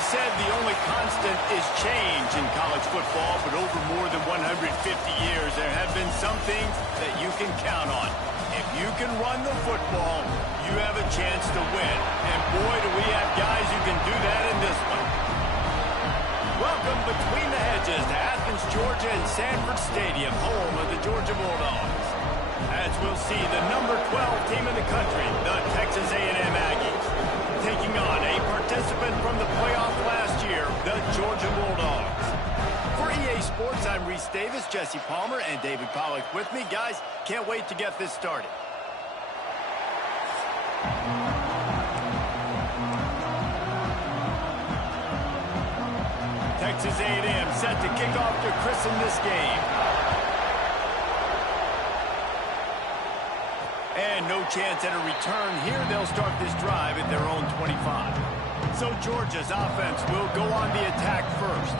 always said the only constant is change in college football, but over more than 150 years, there have been some things that you can count on. If you can run the football, you have a chance to win. And boy, do we have guys who can do that in this one. Welcome between the hedges to Athens, Georgia and Sanford Stadium, home of the Georgia Bulldogs. As we'll see, the number 12 team in the country, the Texas A&M Aggies, taking on a participant from the playoff last year, the Georgia Bulldogs. For EA Sports, I'm Reese Davis, Jesse Palmer, and David Pollack with me. Guys, can't wait to get this started. Texas A&M set to kick off to christen this game. And no chance at a return here. They'll start this drive at their own 25. So Georgia's offense will go on the attack first.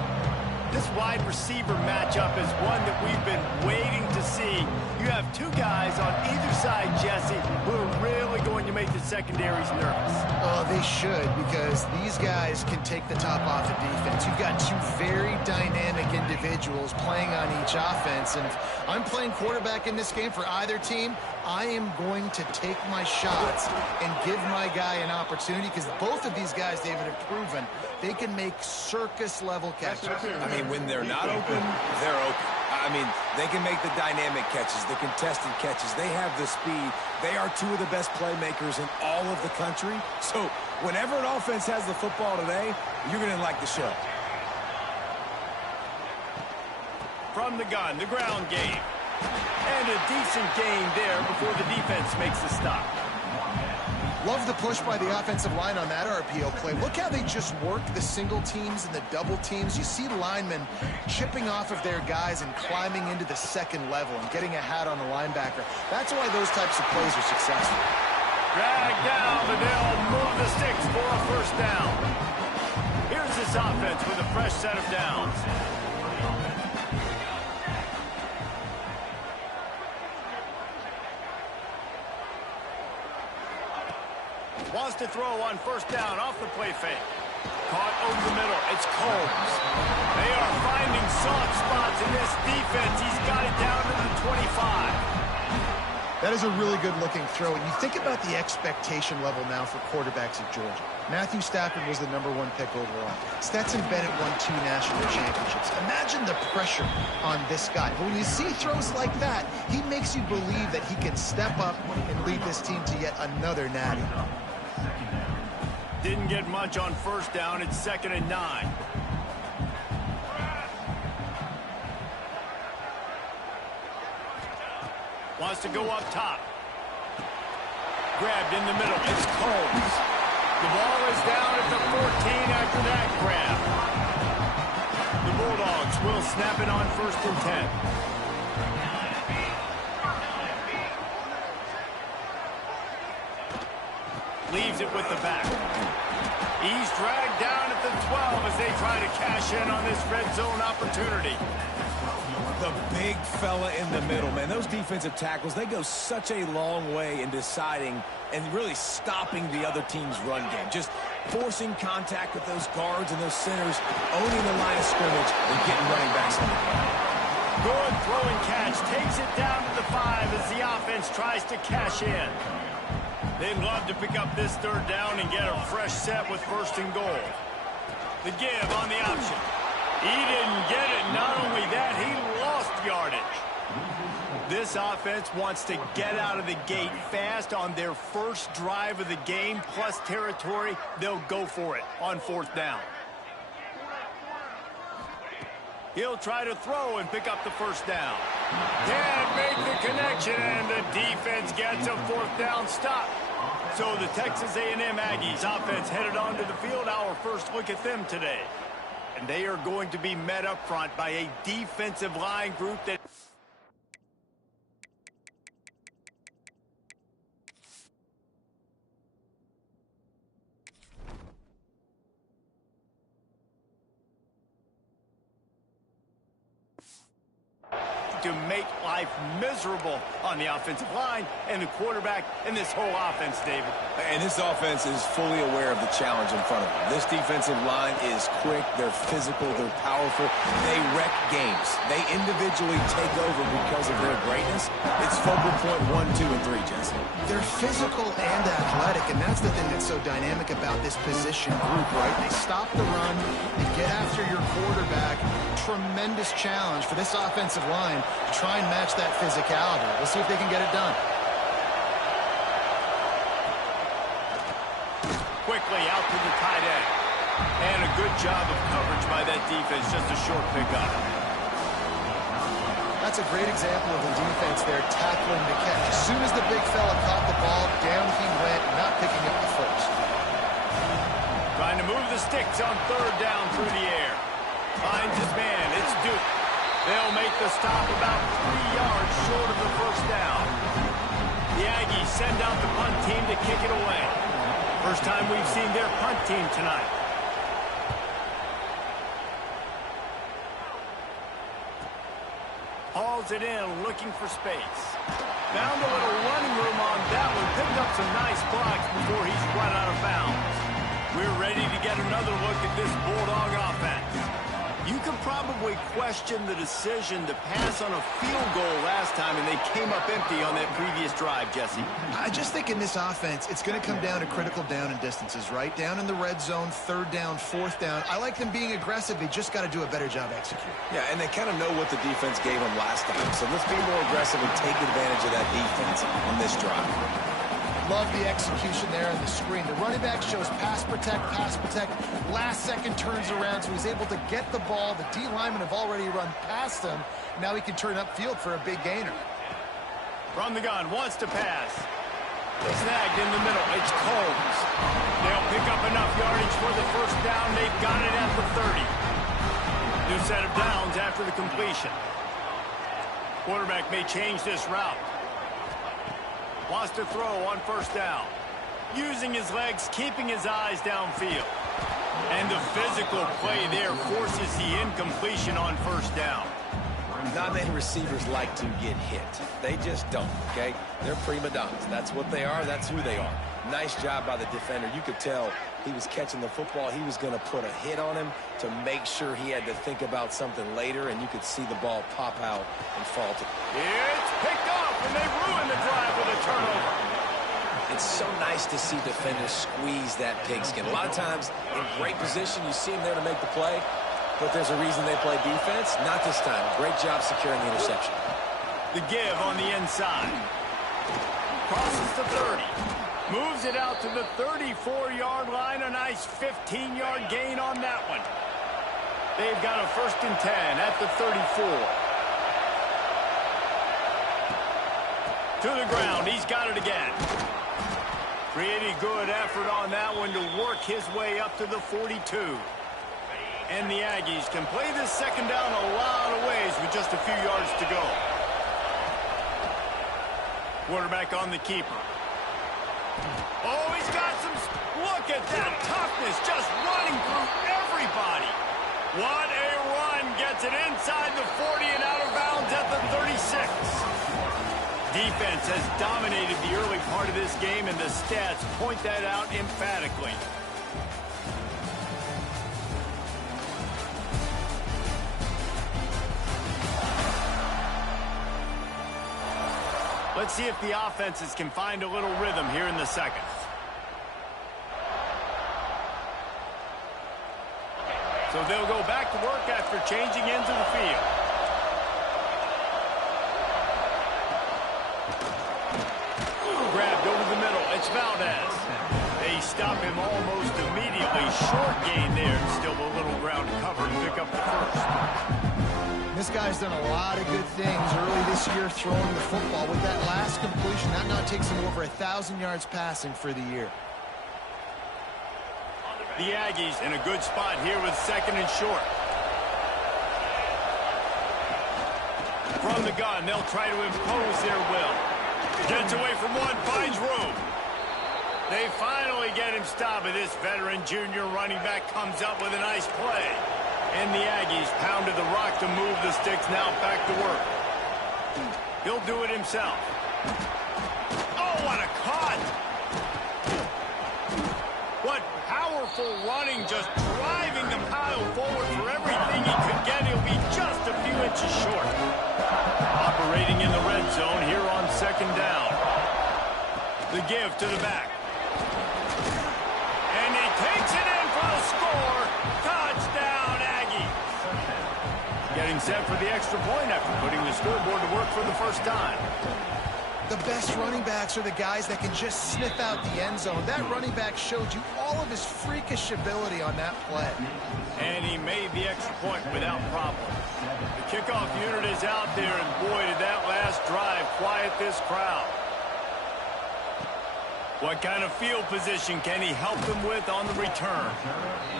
This wide receiver matchup is one that we've been waiting to see. You have two guys on either side, Jesse, who are really going to make the secondaries nervous. Oh, they should, because these guys can take the top off the defense. You've got two very dynamic individuals playing on each offense, and if I'm playing quarterback in this game for either team, I am going to take my shots and give my guy an opportunity, because both of these guys, David, have proven they can make circus-level catches. I mean, when they're not open, they're open. I mean, they can make the dynamic catches, the contested catches. They have the speed. They are two of the best playmakers in all of the country. So whenever an offense has the football today, you're going to like the show. From the gun, the ground game. And a decent gain there before the defense makes the stop. Love the push by the offensive line on that RPO play. Look how they just work the single teams and the double teams. You see linemen chipping off of their guys and climbing into the second level and getting a hat on the linebacker. That's why those types of plays are successful. Drag down, but they'll move the sticks for a first down. Here's this offense with a fresh set of downs. Wants to throw on first down off the play fake. Caught over the middle. It's Combs. They are finding soft spots in this defense. He's got it down to the 25. That is a really good-looking throw. And you think about the expectation level now for quarterbacks at Georgia. Matthew Stafford was the #1 pick overall. Stetson Bennett won 2 national championships. Imagine the pressure on this guy. But when you see throws like that, he makes you believe that he can step up and lead this team to yet another natty. Didn't get much on first down. It's 2nd and 9. Wants to go up top. Grabbed in the middle. It's Combs. The ball is down at the 14 after that grab. The Bulldogs will snap it on 1st and 10. Leaves it with the back. He's dragged down at the 12 as they try to cash in on this red zone opportunity. The big fella in the middle, man. Those defensive tackles, they go such a long way in deciding and really stopping the other team's run game. Just forcing contact with those guards and those centers, owning the line of scrimmage, and getting running backs on the ground. Good throw and catch. Takes it down to the 5 as the offense tries to cash in. They'd love to pick up this 3rd down and get a fresh set with 1st and goal. The give on the option. He didn't get it. Not only that, he lost yardage. This offense wants to get out of the gate fast on their first drive of the game, plus territory. They'll go for it on 4th down. He'll try to throw and pick up the 1st down. Can't make the connection, and the defense gets a 4th down stop. So the Texas A&M Aggies offense headed onto the field. Our first look at them today. And they are going to be met up front by a defensive line group that... to make life miserable on the offensive line and the quarterback and this whole offense, David. And this offense is fully aware of the challenge in front of them. This defensive line is quick, they're physical, they're powerful, they wreck games. They individually take over because of their greatness. It's focal point 1, 2, and 3, Jesse. They're physical and athletic, and that's the thing that's so dynamic about this position group, right? They stop the run, they get after your quarterback. Tremendous challenge for this offensive line to try and match that physicality. We'll see if they can get it done. Quickly out to the tight end. And a good job of coverage by that defense. Just a short pickup. That's a great example of the defense there tackling the catch. As soon as the big fella caught the ball, down he went, not picking up the first. Trying to move the sticks on third down through the air. Finds his man. It's Duke. They'll make the stop about 3 yards short of the first down. The Aggies send out the punt team to kick it away. First time we've seen their punt team tonight. Hauls it in, looking for space. Found a little running room on that one. Picked up some nice blocks before he's run out of bounds. We're ready to get another look at this Bulldog offense. You could probably question the decision to pass on a field goal last time, and they came up empty on that previous drive, Jesse. I just think in this offense, it's going to come down to critical down and distances, right? Down in the red zone, third down, fourth down. I like them being aggressive. They just got to do a better job executing. Yeah, and they kind of know what the defense gave them last time. So let's be more aggressive and take advantage of that defense on this drive. Love the execution there on the screen. The running back shows pass protect, pass protect. Last second turns around, so he's able to get the ball. The D linemen have already run past him. Now he can turn upfield for a big gainer. From the gun, wants to pass. Snagged in the middle. It's Combs. They'll pick up enough yardage for the first down. They've got it at the 30. New set of downs after the completion. Quarterback may change this route. Wants to throw on first down. Using his legs, keeping his eyes downfield. And the physical play there forces the incompletion on first down. Not many receivers like to get hit. They just don't, okay? They're prima donnas. That's what they are. That's who they are. Nice job by the defender. You could tell he was catching the football. He was going to put a hit on him to make sure he had to think about something later, and you could see the ball pop out and fall to. It's picked off, and they ruin the drive with a turnover. It's so nice to see defenders squeeze that pigskin. A lot of times, in great position, you see them there to make the play, but there's a reason they play defense. Not this time. Great job securing the interception. The give on the inside. Crosses the 30. Moves it out to the 34-yard line. A nice 15-yard gain on that one. They've got a 1st and 10 at the 34. To the ground. He's got it again. Pretty good effort on that one to work his way up to the 42. And the Aggies can play this second down a lot of ways with just a few yards to go. Quarterback on the keeper. Oh, he's got some... Look at that toughness, just running through everybody. What a run. Gets it inside the 40 and out of bounds at the 36. Defense has dominated the early part of this game, and the stats point that out emphatically. Let's see if the offenses can find a little rhythm here in the second. So they'll go back to work after changing into the field. Grabbed over the middle. It's Valdez. They stop him almost immediately. Short gain there. Still a little ground to cover to pick up the first. This guy's done a lot of good things early this year throwing the football. With that last completion, that now takes him over 1,000 yards passing for the year. The Aggies in a good spot here with 2nd and short. From the gun, they'll try to impose their will. Gets away from one, finds room. They finally get him stopped, and this veteran junior running back comes up with a nice play. And the Aggies pounded the rock to move the sticks, now back to work. He'll do it himself. Oh, what a cut! What powerful running, just driving the pile forward for everything he could get. He'll be just a few inches short. Operating in the red zone here on second down. The give to the back. And he takes it in for the score. Touchdown, Aggies. Getting set for the extra point after putting the scoreboard to work for the first time. The best running backs are the guys that can just sniff out the end zone. That running back showed you all of his freakish ability on that play. And he made the extra point without problem. The kickoff unit is out there, and boy, did that last drive quiet this crowd. What kind of field position can he help them with on the return?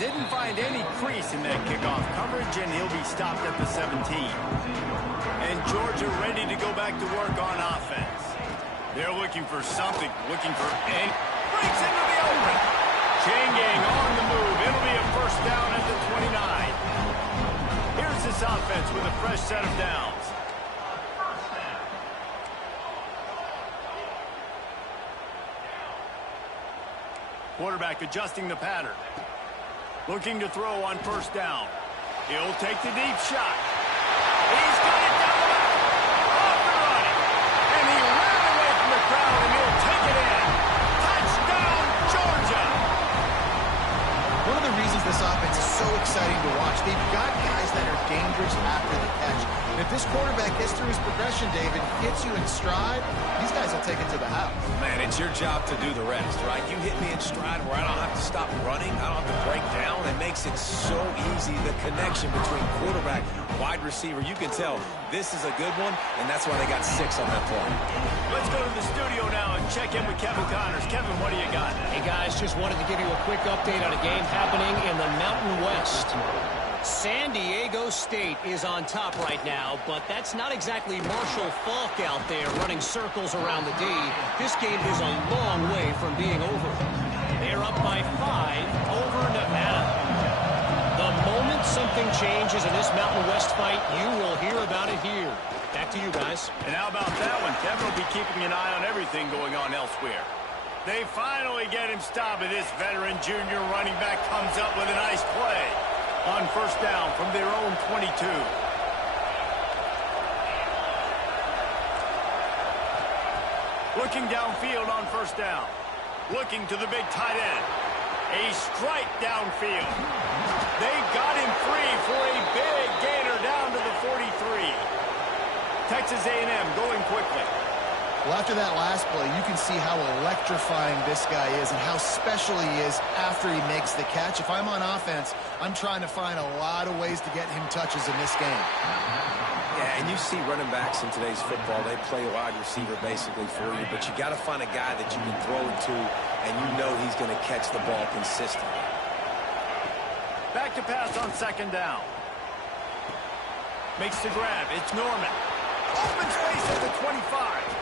Didn't find any crease in that kickoff coverage, and he'll be stopped at the 17. And Georgia ready to go back to work on offense. They're looking for something, looking for any. Breaks into the open. Chain gang on the move. It'll be a first down at the 29. Here's this offense with a fresh set of downs. Quarterback adjusting the pattern. Looking to throw on first down. He'll take the deep shot. He's got it down the back. Off and running. And he ran away from the crowd, and he'll take it in. Touchdown, Georgia. One of the reasons this offense is so exciting to watch, they've got guys that are dangerous after the catch. And if this quarterback gets through his progression, David, hits you in stride, these guys will take it to the house. Man, it's your job to do the rest, right? You hit me in stride where I don't have to stop running. I don't have to break down. It makes it so easy, the connection between quarterback, wide receiver. You can tell this is a good one, and that's why they got 6 on that play. Let's go to the studio now and check in with Kevin Connors. Kevin, what do you got? Hey, guys, just wanted to give you a quick update on a game happening in the Mountain West. San Diego State is on top right now, but that's not exactly Marshall Faulk out there running circles around the D. This game is a long way from being over. They're up by 5 over Nevada. The moment something changes in this Mountain West fight, you will hear about it here. Back to you guys. And how about that one? Kevin will be keeping an eye on everything going on elsewhere. They finally get him stopped, and this veteran junior running back comes up with a nice play on first down from their own 22. Looking downfield on first down. Looking to the big tight end. A strike downfield. They got him free for a big gainer down to the 43. Texas A&M going quickly. Well, after that last play, you can see how electrifying this guy is and how special he is after he makes the catch. If I'm on offense, I'm trying to find a lot of ways to get him touches in this game. Yeah, and you see running backs in today's football, they play wide receiver basically for you, but you got to find a guy that you can throw it to, and you know he's going to catch the ball consistently. Back to pass on second down. Makes the grab. It's Norman. Open space at the 25.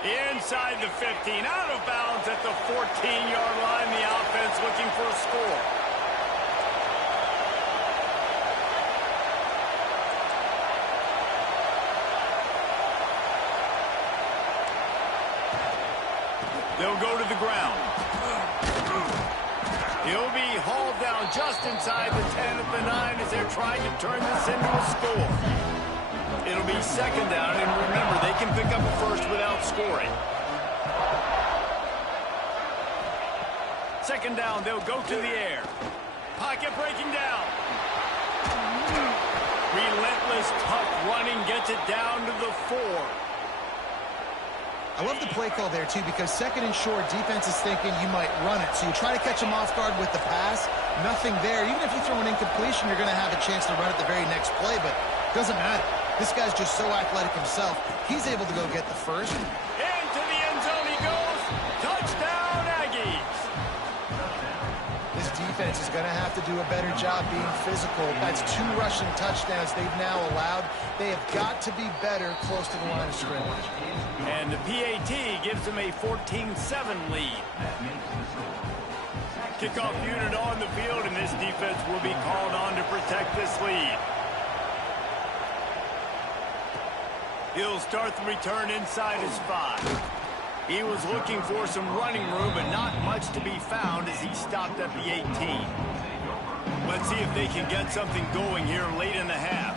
Inside the 15, out of bounds at the 14-yard line. The offense looking for a score. They'll go to the ground. He'll be hauled down just inside the 10 at the 9 as they're trying to turn this into a score. It'll be second down, and remember, they can pick up a first without scoring. Second down, they'll go to the air. Pocket breaking down. Relentless, tough running gets it down to the 4. I love the play call there, too, because second and short, defense is thinking you might run it. So you try to catch him off guard with the pass. Nothing there. Even if you throw an incompletion, you're going to have a chance to run it the very next play, but it doesn't matter. This guy's just so athletic himself. He's able to go get the first. Into the end zone he goes. Touchdown, Aggies. This defense is going to have to do a better job being physical. That's 2 rushing touchdowns they've now allowed. They have got to be better close to the line of scrimmage. And the PAT gives them a 14-7 lead. Kickoff unit on the field, and this defense will be called on to protect this lead. He'll start the return inside his 5. He was looking for some running room, but not much to be found as he stopped at the 18. Let's see if they can get something going here late in the half.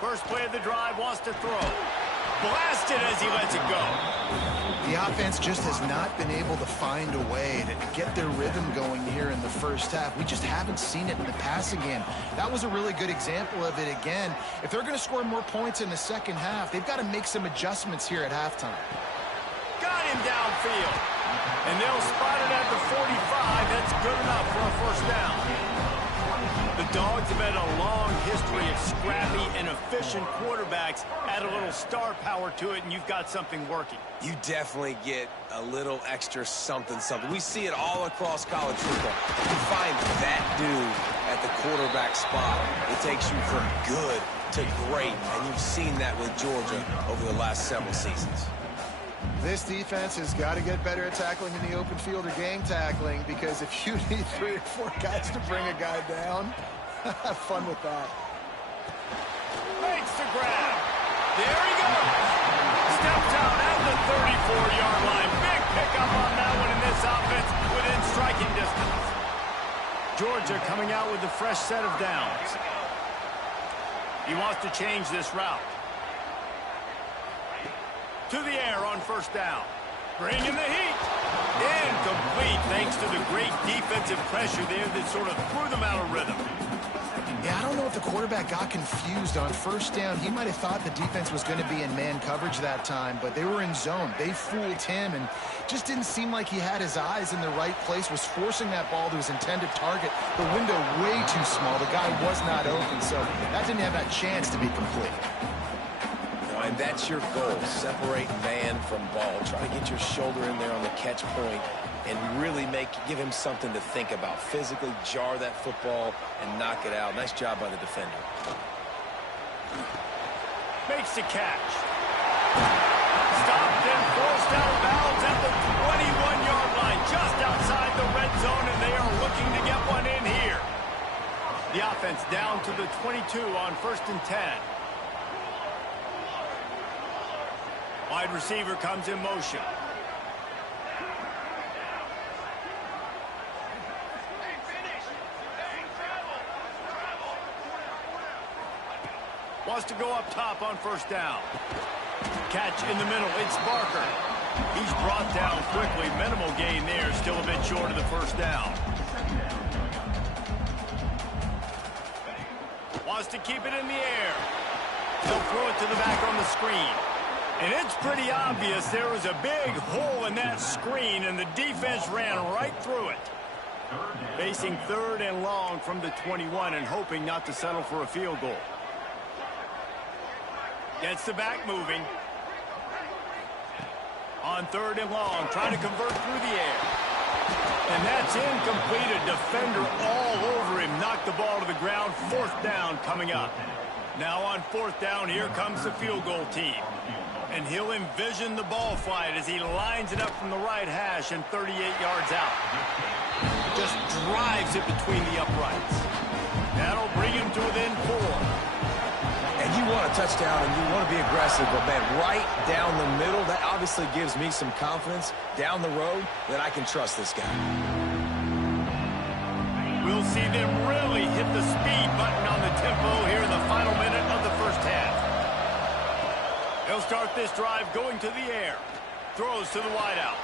First play of the drive, wants to throw. Blasted as he lets it go. The offense just has not been able to find a way to get their rhythm going here in the first half. We just haven't seen it in the passing game. That was a really good example of it again. If they're going to score more points in the second half, they've got to make some adjustments here at halftime. Got him downfield. And they'll spot it at the 45. That's good enough for a first down. The Dogs have had a long history of scrappy and efficient quarterbacks. Add a little star power to it, and you've got something working. You definitely get a little extra something. We see it all across college football. You find that dude at the quarterback spot, it takes you from good to great, and you've seen that with Georgia over the last several seasons. This defense has got to get better at tackling in the open field or gang tackling, because if you need 3 or 4 guys to bring a guy down, have fun with that. Makes the grab. There he goes. Steps out at the 34-yard line. Big pickup on that one in this offense within striking distance. Georgia coming out with a fresh set of downs. He wants to change this route. To the air on first down. Bringing the heat. Incomplete thanks to the great defensive pressure there that sort of threw them out of rhythm. Yeah, I don't know if the quarterback got confused on first down. He might have thought the defense was going to be in man coverage that time, but they were in zone. They fooled him and just didn't seem like he had his eyes in the right place, was forcing that ball to his intended target. The window way too small. The guy was not open, so that didn't have that chance to be complete. And that's your goal, separate man from ball. Try to get your shoulder in there on the catch point and really give him something to think about. Physically jar that football and knock it out. Nice job by the defender. Makes the catch. Stopped and forced out of bounds at the 21-yard line, just outside the red zone, and they are looking to get one in here. The offense down to the 22 on 1st and 10. Wide receiver comes in motion. Wants to go up top on first down. Catch in the middle. It's Barker. He's brought down quickly. Minimal gain there. Still a bit short of the first down. Wants to keep it in the air. He'll throw it to the back on the screen. And it's pretty obvious there was a big hole in that screen, and the defense ran right through it. Facing 3rd and long from the 21 and hoping not to settle for a field goal. Gets the back moving. On 3rd and long, trying to convert through the air. And that's incomplete. A defender all over him. Knocked the ball to the ground. 4th down coming up. Now on 4th down, here comes the field goal team. And he'll envision the ball flight as he lines it up from the right hash and 38 yards out. Just drives it between the uprights. That'll bring him to within 4. And you want a touchdown and you want to be aggressive, but man, right down the middle, that obviously gives me some confidence down the road that I can trust this guy. We'll see them really hit the speed button on the tempo here in the final minute of the first half. He'll start this drive going to the air. Throws to the wideout.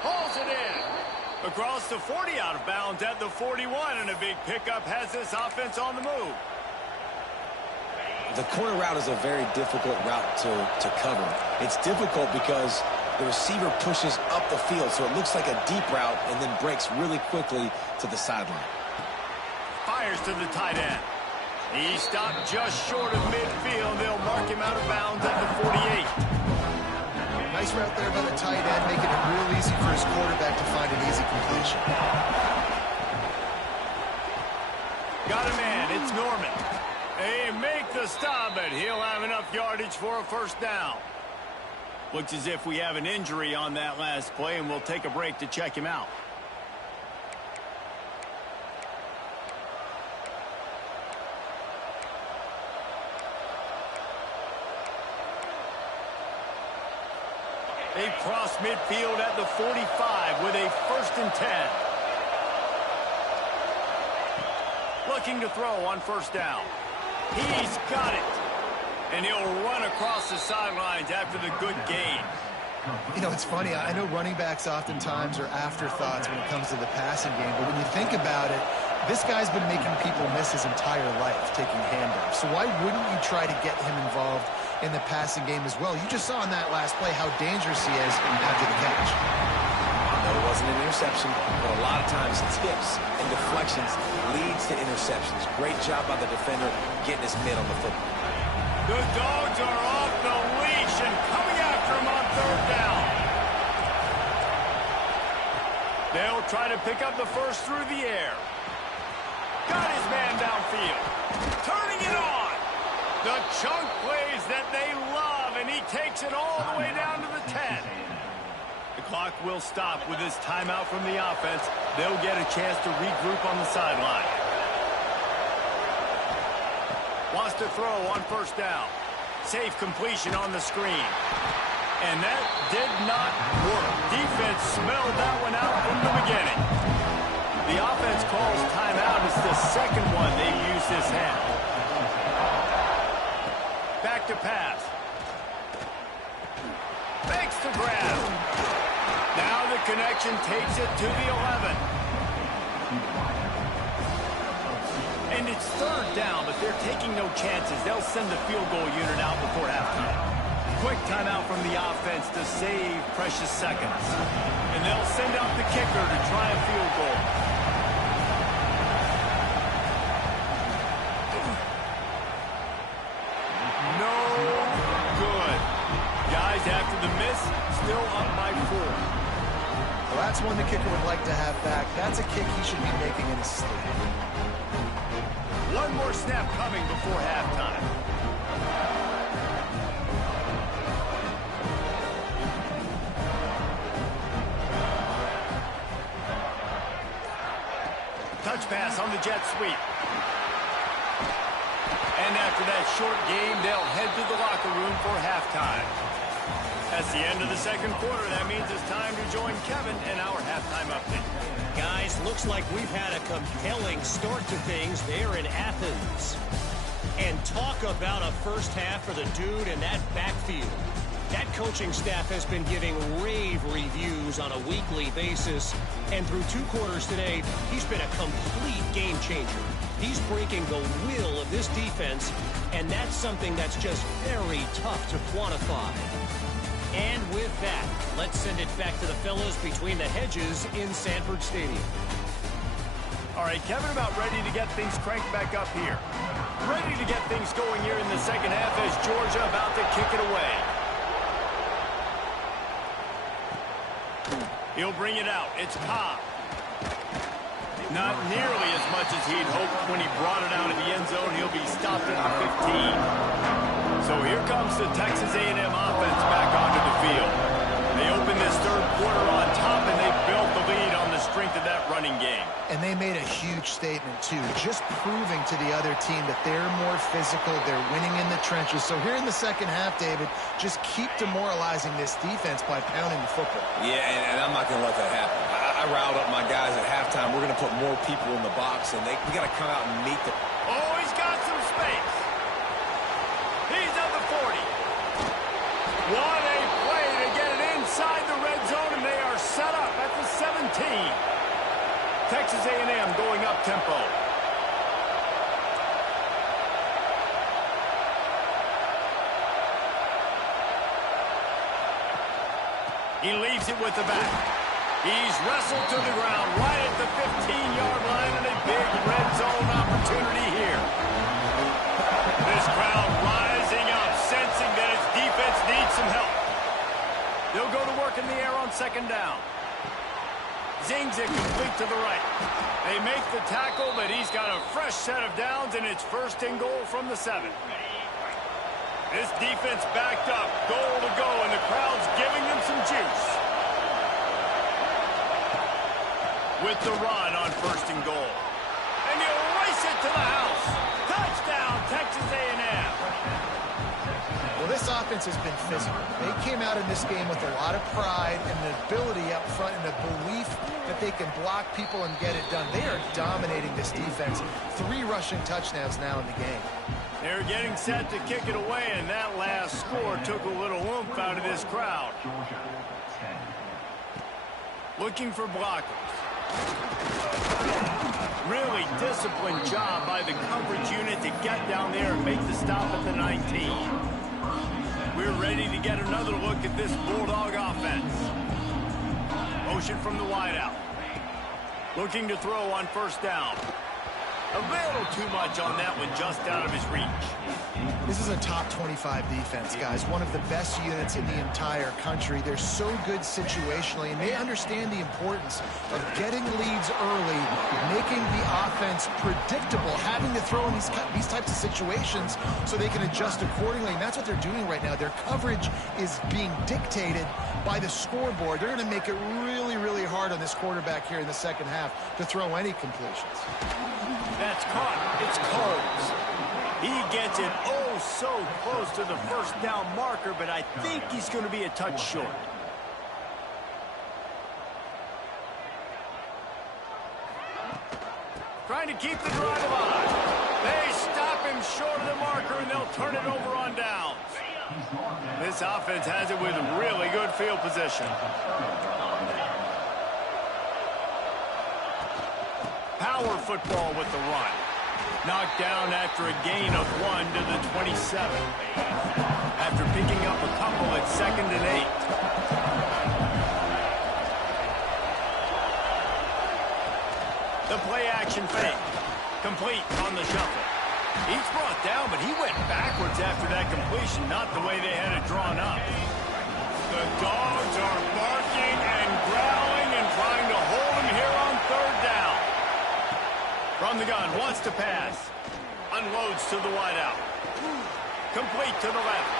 Hauls it in. Across the 40, out of bounds at the 41, and a big pickup has this offense on the move. The corner route is a very difficult route to cover. It's difficult because the receiver pushes up the field, so it looks like a deep route and then breaks really quickly to the sideline. Fires to the tight end. He stopped just short of midfield. They'll mark him out of bounds at the 48. Nice route there by the tight end, making it real easy for his quarterback to find an easy completion. Got a man. It's Norman. They make the stop, but he'll have enough yardage for a first down. Looks as if we have an injury on that last play, and we'll take a break to check him out. They cross midfield at the 45 with a 1st and 10. Looking to throw on 1st down. He's got it. And he'll run across the sidelines after the good gain. You know, it's funny. I know running backs oftentimes are afterthoughts when it comes to the passing game, but when you think about it, this guy's been making people miss his entire life taking handoffs. So why wouldn't you try to get him involved in the passing game as well? You just saw in that last play how dangerous he is after the catch. No, it wasn't an interception, but a lot of times tips and deflections leads to interceptions. Great job by the defender getting his mid on the football. The Dogs are off the leash and coming after him on 3rd down. They'll try to pick up the 1st through the air. Got his man downfield. Turning it on. The chunk plays that they love, and he takes it all the way down to the 10. The clock will stop with this timeout from the offense. They'll get a chance to regroup on the sideline. Wants to throw on 1st down. Safe completion on the screen. And that did not work. Defense smelled that one out from the beginning. The offense calls timeout. It's the 2nd one they've used this half. Back to pass. Fakes to grab. Now the connection takes it to the 11. And it's 3rd down, but they're taking no chances. They'll send the field goal unit out before halftime. Quick timeout from the offense to save precious seconds. And they'll send out the kicker to try a field goal. No good. Guys, after the miss, still up by 4. Well, that's one the kicker would like to have back. That's a kick he should be making in his sleep. One more snap coming before halftime. Touch pass on the jet sweep. And after that short game, they'll head to the locker room for halftime. That's the end of the 2nd quarter. That means it's time to join Kevin in our halftime update. Guys, looks like we've had a compelling start to things there in Athens. And talk about a 1st half for the dude in that backfield. That coaching staff has been giving rave reviews on a weekly basis. And through 2 quarters today, he's been a complete game changer. He's breaking the will of this defense, and that's something that's just very tough to quantify. And with that, let's send it back to the fellows between the hedges in Sanford Stadium. All right, Kevin, about ready to get things cranked back up here. Ready to get things going here in the 2nd half as Georgia about to kick it away. He'll bring it out. It's Cobb. Not nearly as much as he'd hoped when he brought it out of the end zone. He'll be stopped at the 15. So here comes the Texas A&M offense back onto the field. They open this 3rd quarter on top, and they built the lead on the strength of that running game. And they made a huge statement, too, just proving to the other team that they're more physical, they're winning in the trenches. So here in the 2nd half, David, just keep demoralizing this defense by pounding the football. Yeah, and I'm not going to let that happen. I riled up my guys at halftime. We're going to put more people in the box, and we got to come out and meet them. Oh, he's got some space. He's at the 40. What a play to get it inside the red zone, and they are set up at the 17. Texas A&M going up tempo. He leaves it with the back. He's wrestled to the ground right at the 15-yard line, and a big red zone opportunity here. This crowd rising up, sensing that its defense needs some help. They'll go to work in the air on 2nd down. Zings it complete to the right. They make the tackle, but he's got a fresh set of downs, and it's 1st and goal from the 7. This defense backed up, goal to go, and the crowd's giving them some juice. With the run on 1st and goal. And you race it to the house. Touchdown, Texas A&M. Well, this offense has been physical. They came out in this game with a lot of pride and the ability up front and the belief that they can block people and get it done. They are dominating this defense. 3 rushing touchdowns now in the game. They're getting set to kick it away, and that last score took a little oomph out of this crowd. Looking for blockers. Really disciplined job by the coverage unit to get down there and make the stop at the 19. We're ready to get another look at this Bulldog offense. Motion from the wideout. Looking to throw on first down. A little too much on that one, just out of his reach. This is a top 25 defense, guys. One of the best units in the entire country. They're so good situationally, and they understand the importance of getting leads early, making the offense predictable, having to throw in these types of situations so they can adjust accordingly. And that's what they're doing right now. Their coverage is being dictated by the scoreboard. They're going to make it really, really hard on this quarterback here in the second half to throw any completions. That's caught. It's Coles. He gets it oh so close to the first down marker, but I think he's going to be a touch short. Trying to keep the drive alive. They stop him short of the marker, and they'll turn it over on downs. This offense has it with really good field position. Power football with the run. Knocked down after a gain of 1 to the 27. After picking up a couple at 2nd and 8. The play action fake. Complete on the shuffle. He's brought down, but he went backwards after that completion, not the way they had it drawn up. The Dogs are barking and growling and trying to hold him here on 3rd down. From the gun, wants to pass. Unloads to the wideout. Complete to the left.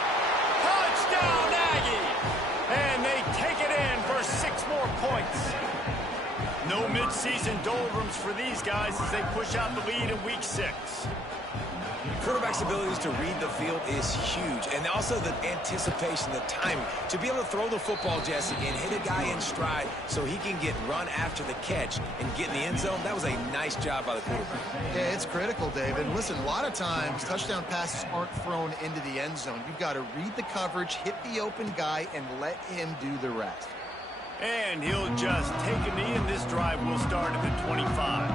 Touchdown, Aggie! And they take it in for 6 more points. No midseason doldrums for these guys as they push out the lead in Week 6. Quarterback's abilities to read the field is huge, and also the anticipation, the timing. To be able to throw the football, Jesse, and hit a guy in stride so he can get run after the catch and get in the end zone, that was a nice job by the quarterback. Yeah, it's critical, David. Listen, a lot of times touchdown passes aren't thrown into the end zone. You've got to read the coverage, hit the open guy, and let him do the rest. And he'll just take a knee, and this drive will start at the 25.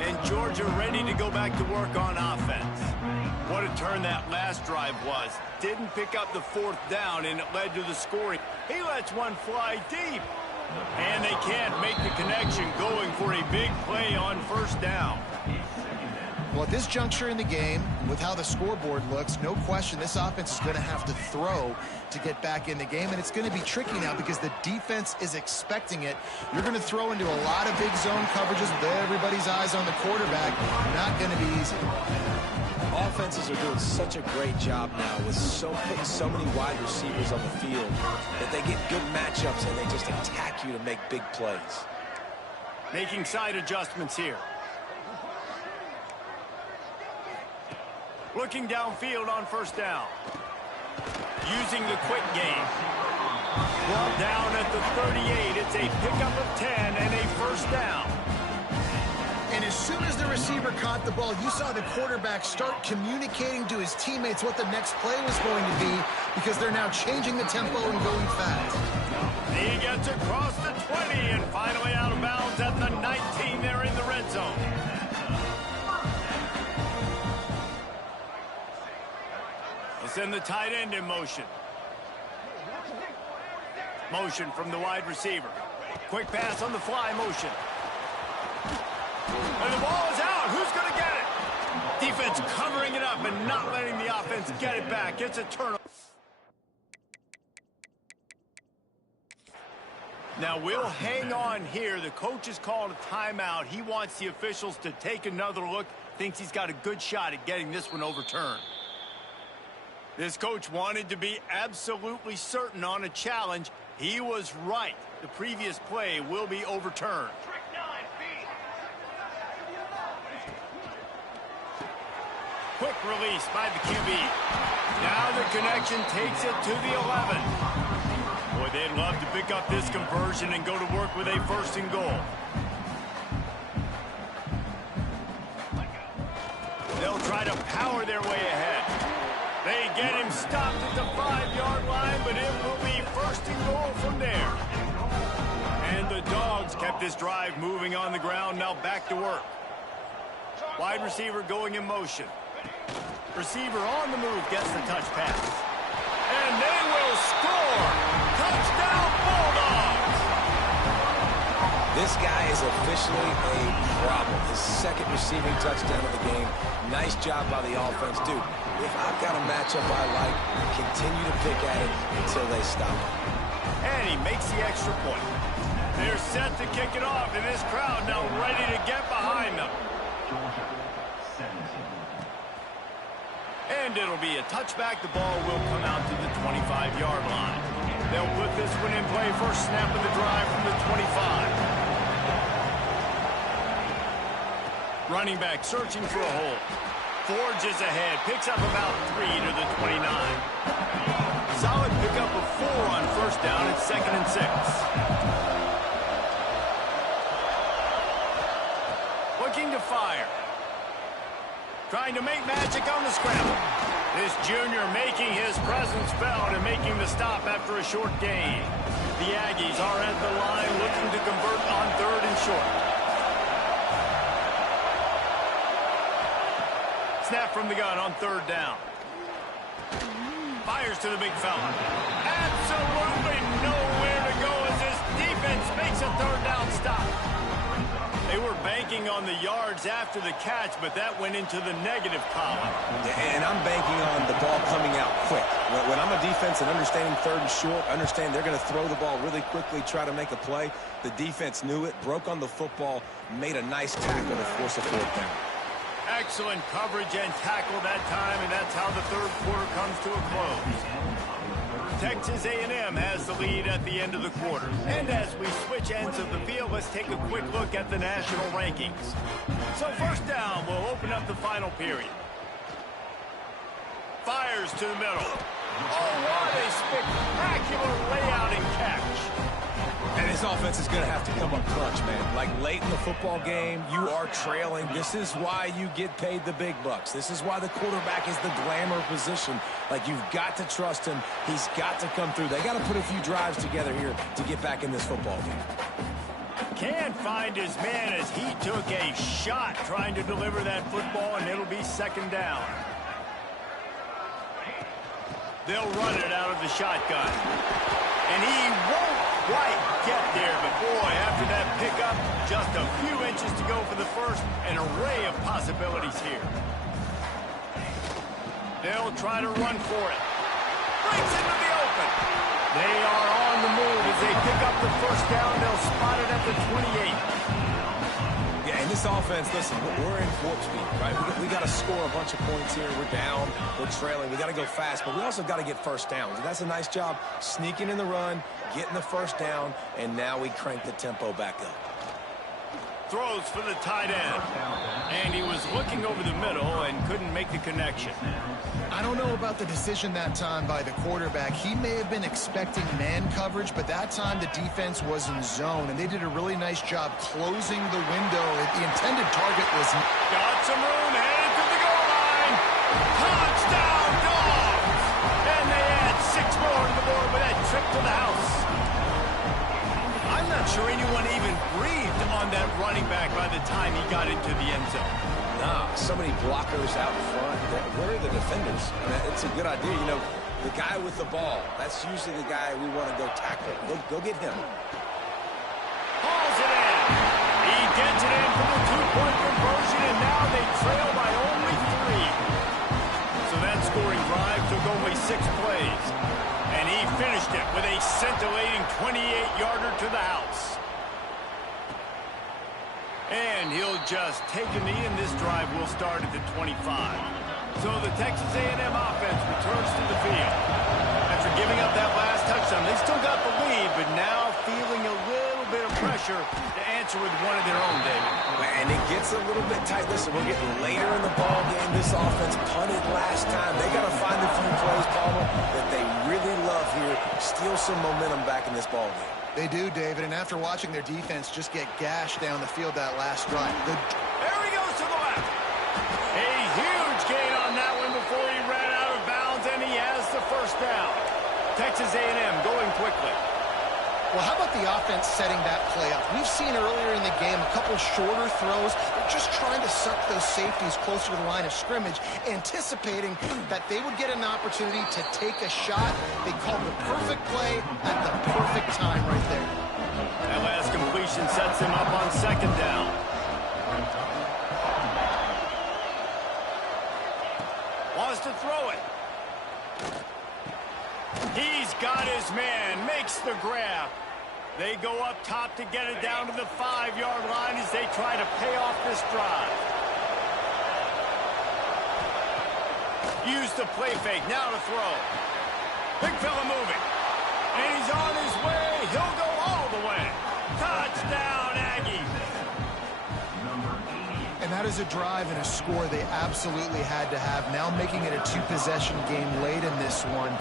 And Georgia ready to go back to work on offense. What a turn that last drive was. Didn't pick up the 4th down, and it led to the scoring. He lets one fly deep. And they can't make the connection, going for a big play on first down. Well, at this juncture in the game, with how the scoreboard looks, no question this offense is going to have to throw to get back in the game, and it's going to be tricky now because the defense is expecting it. You're going to throw into a lot of big zone coverages with everybody's eyes on the quarterback. Not going to be easy. Offenses are doing such a great job now with putting so many wide receivers on the field that they get good matchups and they just attack you to make big plays. Making side adjustments here. Looking downfield on first down. Using the quick game. Brought down at the 38. It's a pickup of 10 and a first down. And as soon as the receiver caught the ball, you saw the quarterback start communicating to his teammates what the next play was going to be because they're now changing the tempo and going fast. He gets across the 20 and finally out of bounds at the 19 there in the red zone. They'll send the tight end in motion. Motion from the wide receiver. Quick pass on the fly motion. And the ball is out. Who's going to get it? Defense covering it up and not letting the offense get it back. It's a turnover. Now we'll hang on here. The coach has called a timeout. He wants the officials to take another look. Thinks he's got a good shot at getting this one overturned. This coach wanted to be absolutely certain on a challenge. He was right. The previous play will be overturned. Quick release by the QB. Now the connection takes it to the 11. Boy, they'd love to pick up this conversion and go to work with a 1st and goal. They'll try to power their way ahead. They get him stopped at the 5-yard line, but it will be 1st and goal from there. And the Dogs kept this drive moving on the ground. Now back to work. Wide receiver going in motion. Receiver on the move gets the touch pass. And they will score! Touchdown Bulldogs! This guy is officially a problem. His 2nd receiving touchdown of the game. Nice job by the offense. Dude, if I've got a matchup I like, continue to pick at it until they stop it. And he makes the extra point. They're set to kick it off, and this crowd now ready to get behind them. And it'll be a touchback. The ball will come out to the 25-yard line. They'll put this one in play. First snap of the drive from the 25. Running back searching for a hole. Forges ahead. Picks up about 3 to the 29. Solid pickup of 4 on 1st down. It's 2nd and 6. Looking to fire. Trying to make magic on the scramble. This junior making his presence felt and making the stop after a short gain. The Aggies are at the line looking to convert on 3rd and short. Snap from the gun on 3rd down. Fires to the big fella. Absolutely nowhere to go as this defense makes a 3rd down stop. They were banking on the yards after the catch, but that went into the negative column. And I'm banking on the ball coming out quick. When I'm a defense and understanding 3rd and short, understand they're going to throw the ball really quickly, try to make a play. The defense knew it, broke on the football, made a nice tackle to force a 4th down. Excellent coverage and tackle that time, and that's how the 3rd quarter comes to a close. Texas A&M has the lead at the end of the quarter. And as we switch ends of the field, let's take a quick look at the national rankings. So 1st down will open up the final period. Fires to the middle. Oh, what a spectacular layout and catch. And this offense is going to have to come up clutch, man. Like late in the football game, you are trailing. This is why you get paid the big bucks. This is why the quarterback is the glamour position. Like, you've got to trust him. He's got to come through. They got to put a few drives together here to get back in this football game. Can't find his man as he took a shot trying to deliver that football, and it'll be 2nd down. They'll run it out of the shotgun. And he won't quite get there, but boy, after that pickup, just a few inches to go for the 1st. An array of possibilities here. They'll try to run for it. Breaks into the open. They are on the move as they pick up the 1st down. They'll spot it at the 28. Yeah, and this offense, listen, we're in warp speed, right? We got to score a bunch of points here. We're down. We're trailing. We got to go fast, but we also got to get 1st downs. And that's a nice job sneaking in the run, getting the 1st down, and now we crank the tempo back up. Throws for the tight end. And he was looking over the middle and couldn't make the connection. I don't know about the decision that time by the quarterback. He may have been expecting man coverage, but that time the defense was in zone, and they did a really nice job closing the window. The intended target was... Got some room, headed to the goal line. Touchdown, Dogs! And they add 6 more to the board with that trip to the house. I'm not sure anyone even breathed on that running back by the time he got into the end zone. Nah, so many blockers out front. Where are the defenders? I mean, it's a good idea. You know, the guy with the ball, that's usually the guy we want to go tackle. Go get him. Hauls it in. He gets it in for the 2-point conversion, and now they trail by only 3. So that scoring drive took only 6 plays. And he finished it with a scintillating 28-yarder to the house. And he'll just take a knee, and this drive will start at the 25. So the Texas A&M offense returns to the field. After giving up that last touchdown, they still got the lead, but now feeling a little bit of pressure to answer answer with one of their own, David. And it gets a little bit tight. Listen, we're getting later in the ball game. This offense punted last time. They got to find a few plays, Palmer, that they really love here. Steal some momentum back in this ball game. They do, David, and after watching their defense just get gashed down the field that last drive. There he goes to the left. A huge gain on that one before he ran out of bounds, and he has the first down. Texas A&M going quickly. Well, how about the offense setting that play up? We've seen earlier in the game a couple shorter throws. They're just trying to suck those safeties closer to the line of scrimmage, anticipating that they would get an opportunity to take a shot. They called the perfect play at the perfect time right there. That last completion sets him up on second down. Wants to throw it. He's got his man, makes the grab. They go up top to get it down to the 5-yard line as they try to pay off this drive. Use the play fake, now to throw. Big fella moving. And he's on his way. He'll go all the way. Touchdown, Aggies. And that is a drive and a score they absolutely had to have. Now making it a 2-possession game late in this one.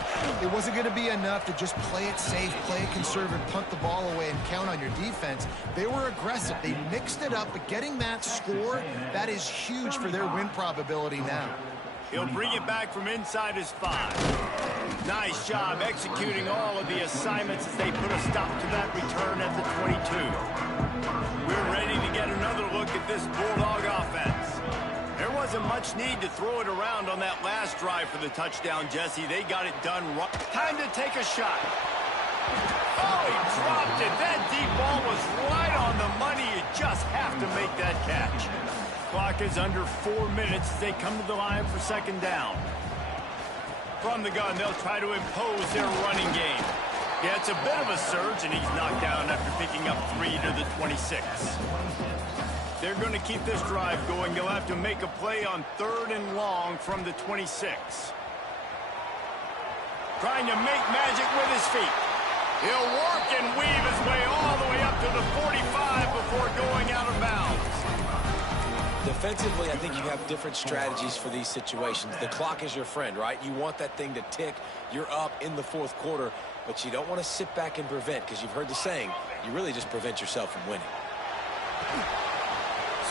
It wasn't going to be enough to just play it safe, play it conservative, punt the ball away, and count on your defense. They were aggressive. They mixed it up, but getting that score, that is huge for their win probability now. He'll bring it back from inside his 5. Nice job executing all of the assignments as they put a stop to that return at the 22. We're ready to get another look at this Bulldog offense. There wasn't much need to throw it around on that last drive for the touchdown, Jesse. They got it done right. Time to take a shot. Oh, he dropped it. That deep ball was right on the money. You just have to make that catch. Clock is under 4 minutes as they come to the line for second down. From the gun, they'll try to impose their running game. Yeah, it's a bit of a surge, and he's knocked down after picking up 3 to the 26. They're going to keep this drive going. They'll have to make a play on 3rd and long from the 26. Trying to make magic with his feet. He'll work and weave his way all the way up to the 45 before going out of bounds. Defensively, I think you have different strategies for these situations. The clock is your friend, right? You want that thing to tick. You're up in the 4th quarter, but you don't want to sit back and prevent, because you've heard the saying, you really just prevent yourself from winning.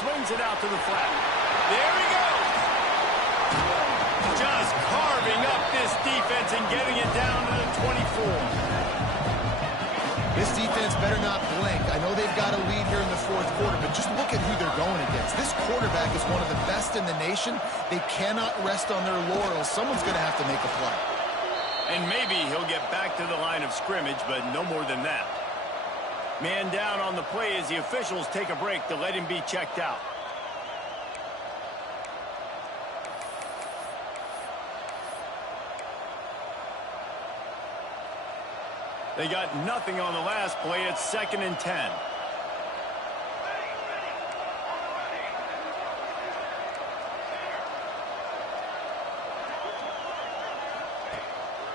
Swings it out to the flat. There he goes. Just carving up this defense and getting it down to the 24. This defense better not blink. I know they've got a lead here in the 4th quarter, but just look at who they're going against. This quarterback is one of the best in the nation. They cannot rest on their laurels. Someone's going to have to make a play. And maybe he'll get back to the line of scrimmage, but no more than that. Man down on the play as the officials take a break to let him be checked out. They got nothing on the last play. It's 2nd and 10.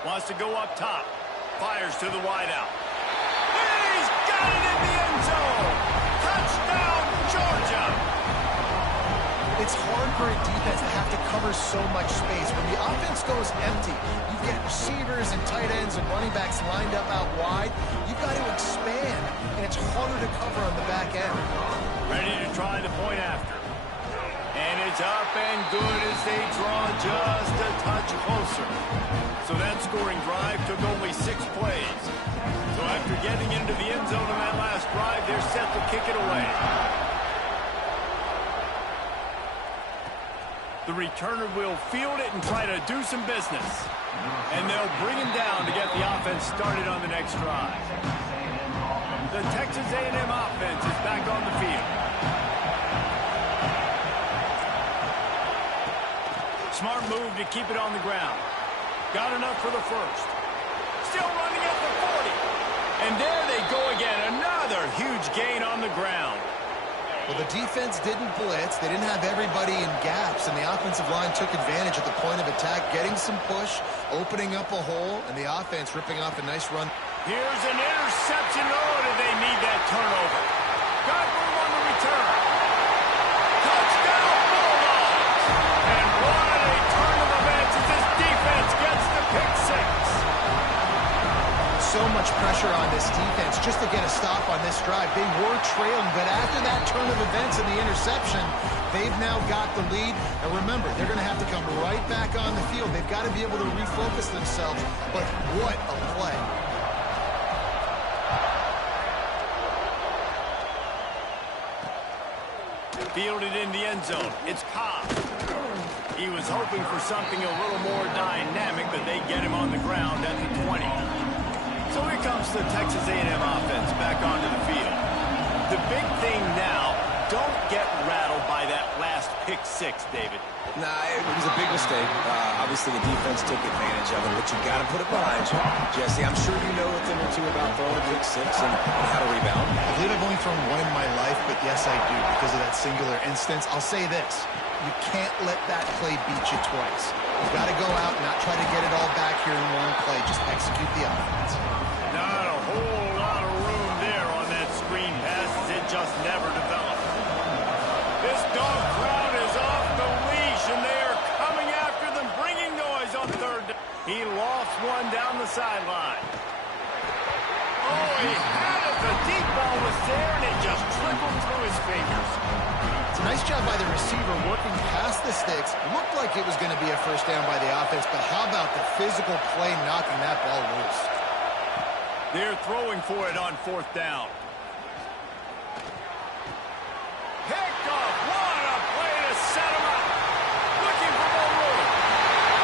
Wants to go up top. Fires to the wideout. And he's got it in the end zone. Touchdown, Georgia. It's hard for a defense to have to cover so much space. When the offense goes empty, you get receivers and tight ends and running backs lined up out wide. You've got to expand, and it's harder to cover on the back end. Ready to try the point after. And it's up and good as they draw just a touch closer. So that scoring drive took only 6 plays. So after getting into the end zone on that last drive, they're set to kick it away. The returner will field it and try to do some business. And they'll bring him down to get the offense started on the next drive. The Texas A&M offense is back on the field. Smart move to keep it on the ground. Got enough for the first. Still running at the 40. And there they go again. Another huge gain on the ground. Well, the defense didn't blitz. They didn't have everybody in gaps, and the offensive line took advantage at the point of attack, getting some push, opening up a hole, and the offense ripping off a nice run. Here's an interception. Oh, did they need that turnover? Got room pressure on this defense just to get a stop on this drive. They were trailing, but after that turn of events and the interception, they've now got the lead. And remember, they're going to have to come right back on the field. They've got to be able to refocus themselves. But what a play. Fielded in the end zone. It's Cobb. He was hoping for something a little more dynamic, but they get him on the ground at the 20. So here comes the Texas A&M offense back onto the field. The big thing now, don't get rattled by that last pick six, David. Nah, it was a big mistake. Obviously, the defense took advantage of it, but you got to put it behind you. Jesse, I'm sure you know a thing or two about throwing a pick six and how to rebound. I believe I've only thrown one in my life, but yes, I do because of that singular instance. I'll say this. You can't let that play beat you twice. You've got to go out and not try to get it all back here in one play. Just execute the offense. Not a whole lot of room there on that screen pass as it just never developed. This dog crowd is off the leash, and they are coming after them, bringing noise on third down. He lost one down the sideline. Oh, he had it. The deep ball was there, and it just trickled through his fingers. It's a nice job by the receiver working past the sticks. Looked like it was going to be a first down by the offense, but how about the physical play knocking that ball loose? They're throwing for it on fourth down. Picked off. What a play to set him up. Looking for more room.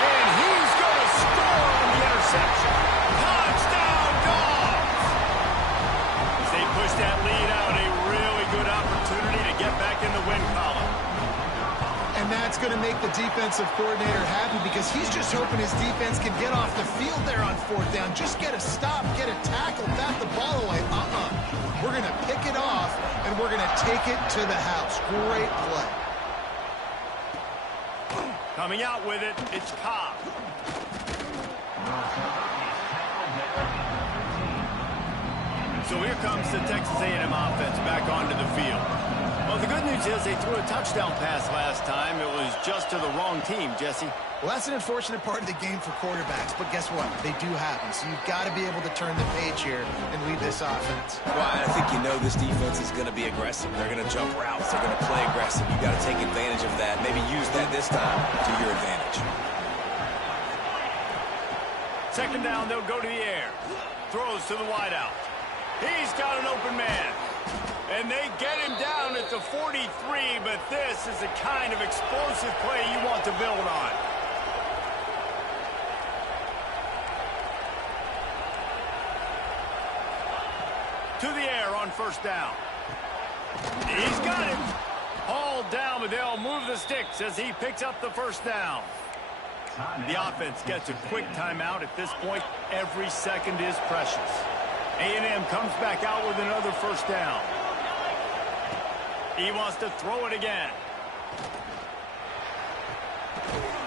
And he's going to score on the interception. Touchdown, Dogs! As they push that lead out, a really good opportunity to get back in the win column. And that's going to make the defensive coordinator happy because he's just hoping his defense can get off the field there on fourth down. Just get a stop, get a tackle, bat the ball away. We're going to pick it off, and we're going to take it to the house. Great play. Coming out with it, it's Cobb. So here comes the Texas A&M offense back onto the field. Well, the good news is they threw a touchdown pass last time. It was just to the wrong team, Jesse. Well, that's an unfortunate part of the game for quarterbacks, but guess what? They do happen, so you've got to be able to turn the page here and lead this offense. Well, I think you know this defense is going to be aggressive. They're going to jump routes. They're going to play aggressive. You've got to take advantage of that. Maybe use that this time to your advantage. Second down, they'll go to the air. Throws to the wideout. He's got an open man. And they get him down at the 43, but this is the kind of explosive play you want to build on. To the air on first down. He's got him. Hauled down, but they'll move the sticks as he picks up the first down. The offense gets a quick timeout at this point. Every second is precious. A&M comes back out with another first down. He wants to throw it again.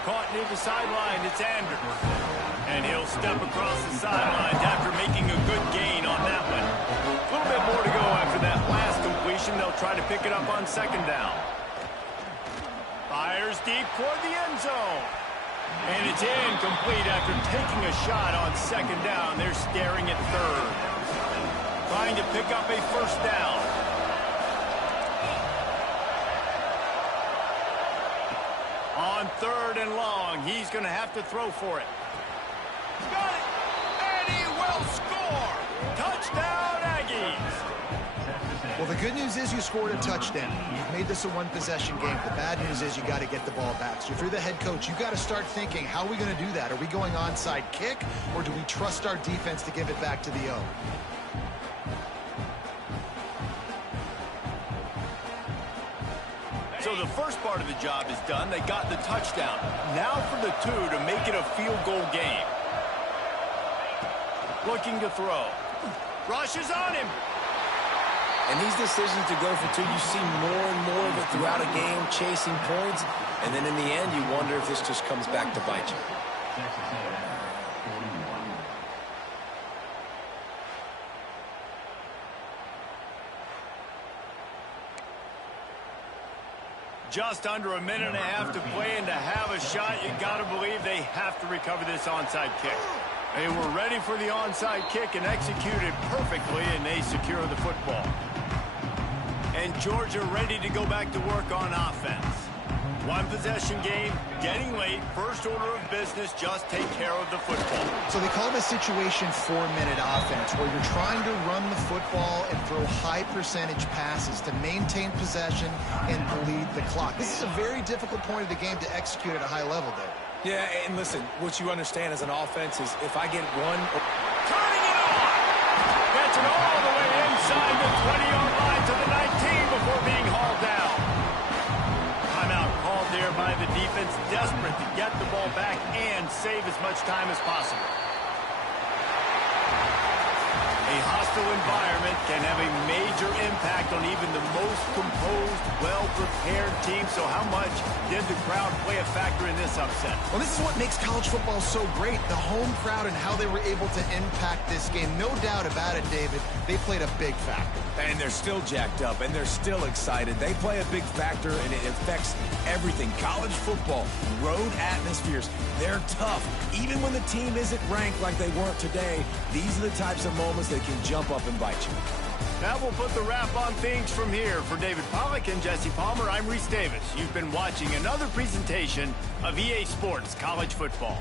Caught near the sideline. It's Anders. And he'll step across the sidelines after making a good gain on that one. A little bit more to go after that last completion. They'll try to pick it up on second down. Fires deep toward the end zone. And it's incomplete after taking a shot on second down. They're staring at third. Trying to pick up a first down. On third and long, he's going to have to throw for it. Got it! And he will score! Touchdown, Aggies! Well, the good news is you scored a touchdown. You've made this a one-possession game. The bad news is you got to get the ball back. So if you're the head coach, you got to start thinking, how are we going to do that? Are we going onside kick, or do we trust our defense to give it back to the O? So the first part of the job is done. They got the touchdown. Now for the two to make it a field goal game. Looking to throw. Rushes on him. And these decisions to go for two, you see more and more of it throughout a game, chasing points. And then in the end, you wonder if this just comes back to bite you. Just under a minute and a half to play, and to have a shot, you got to believe they have to recover this onside kick. They were ready for the onside kick and executed perfectly, and they secure the football. And Georgia ready to go back to work on offense. One possession game, getting late, first order of business, just take care of the football. So they call this situation 4-minute offense, where you're trying to run the football and throw high percentage passes to maintain possession and bleed the clock. This is a very difficult point of the game to execute at a high level, Dave. Yeah, and listen, what you understand as an offense is if I get one... Turning it on! Gets it all the way inside the 20-yard line to the 19 before being hauled down. Timeout called there by the defense, desperate to get the ball back and save as much time as possible. A hostile environment can have a major impact on even the most composed, well-prepared team. So how much did the crowd play a factor in this upset? Well, this is what makes college football so great, the home crowd and how they were able to impact this game. No doubt about it, David. They played a big factor. And they're still jacked up, and they're still excited. They play a big factor, and it affects everything. College football, road atmospheres, they're tough. Even when the team isn't ranked like they weren't today, these are the types of moments that can jump up and bite you. That will put the wrap on things from here. For David Pollack and Jesse Palmer, I'm Reese Davis. You've been watching another presentation of EA Sports College Football.